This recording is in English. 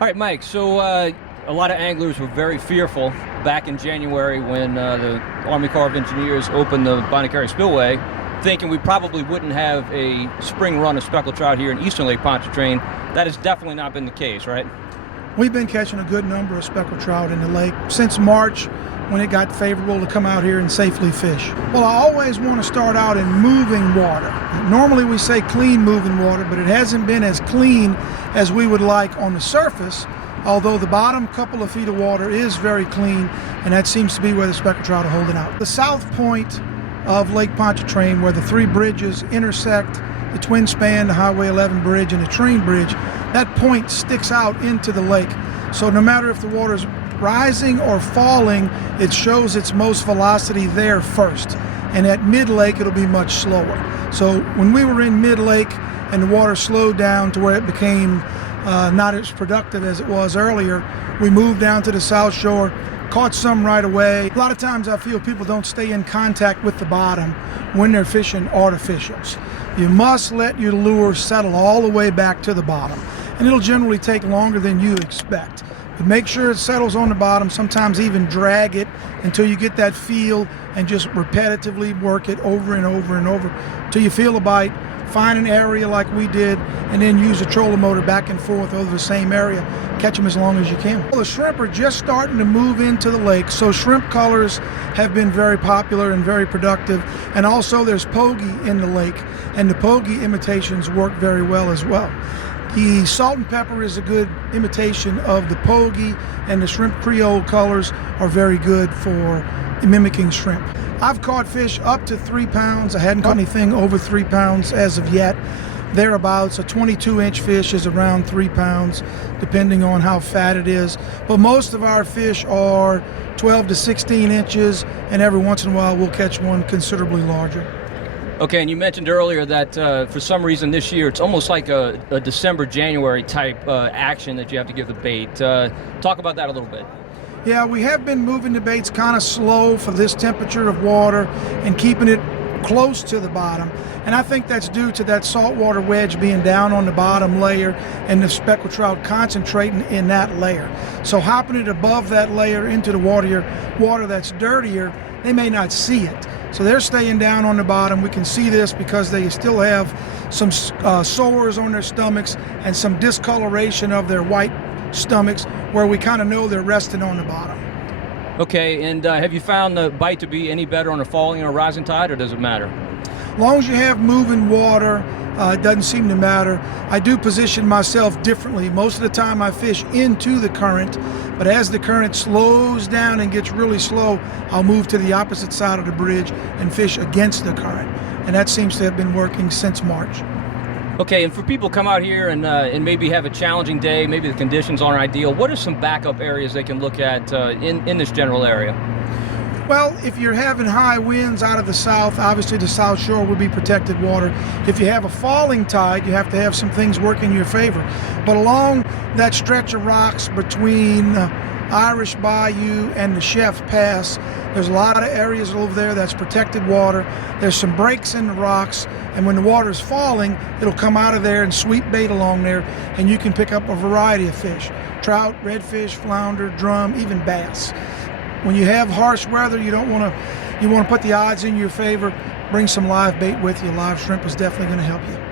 All right, Mike, so a lot of anglers were very fearful back in January when the Army Corps of Engineers opened the Bonnet Spillway, thinking we probably wouldn't have a spring run of speckled trout here in eastern Lake Pontchartrain. That has definitely not been the case, right? We've been catching a good number of speckled trout in the lake since March, when it got favorable to come out here and safely fish. Well, I always want to start out in moving water. Normally we say clean moving water, but it hasn't been as clean as we would like on the surface, although the bottom couple of feet of water is very clean, and that seems to be where the speckled trout are holding out. The south point of Lake Pontchartrain, where the three bridges intersect, the twin span, the Highway 11 bridge, and the train bridge, that point sticks out into the lake. So no matter if the water is rising or falling, it shows its most velocity there first. And at mid-lake, it'll be much slower. So when we were in mid-lake and the water slowed down to where it became not as productive as it was earlier, we moved down to the south shore, caught some right away. A lot of times I feel people don't stay in contact with the bottom when they're fishing artificials. You must let your lure settle all the way back to the bottom, and it'll generally take longer than you expect. But make sure it settles on the bottom, sometimes even drag it until you get that feel and just repetitively work it over and over and over till you feel a bite. Find an area like we did and then use a trolling motor back and forth over the same area. Catch them as long as you can. Well, the shrimp are just starting to move into the lake, so shrimp colors have been very popular and very productive. And also there's pogie in the lake, and the pogie imitations work very well as well. The salt and pepper is a good imitation of the pogie, and the shrimp creole colors are very good for mimicking shrimp. I've caught fish up to 3 pounds. I hadn't caught anything over 3 pounds as of yet. Thereabouts, a 22-inch fish is around 3 pounds, depending on how fat it is. But most of our fish are 12 to 16 inches, and every once in a while we'll catch one considerably larger. Okay, and you mentioned earlier that for some reason this year it's almost like a December, January type action that you have to give the bait. Talk about that a little bit. Yeah, we have been moving the baits kind of slow for this temperature of water and keeping it close to the bottom. And I think that's due to that saltwater wedge being down on the bottom layer and the speckled trout concentrating in that layer. So hopping it above that layer into the water that's dirtier, they may not see it. So they're staying down on the bottom. We can see this because they still have some sores on their stomachs and some discoloration of their white stomachs, where we kind of know they're resting on the bottom. Okay, and have you found the bite to be any better on a falling or rising tide, or does it matter? As long as you have moving water, it doesn't seem to matter. I do position myself differently. Most of the time I fish into the current, but as the current slows down and gets really slow, I'll move to the opposite side of the bridge and fish against the current. And that seems to have been working since March. Okay, and for people come out here and maybe have a challenging day, maybe the conditions aren't ideal, what are some backup areas they can look at in this general area? Well, if you're having high winds out of the south, obviously the south shore would be protected water. If you have a falling tide, you have to have some things work in your favor. But along that stretch of rocks between Irish Bayou and the Chef Pass, there's a lot of areas over there that's protected water. There's some breaks in the rocks, and when the water's falling, it'll come out of there and sweep bait along there, and you can pick up a variety of fish: trout, redfish, flounder, drum, even bass. When you have harsh weather, you want to put the odds in your favor. Bring some live bait with you. Live shrimp is definitely going to help you.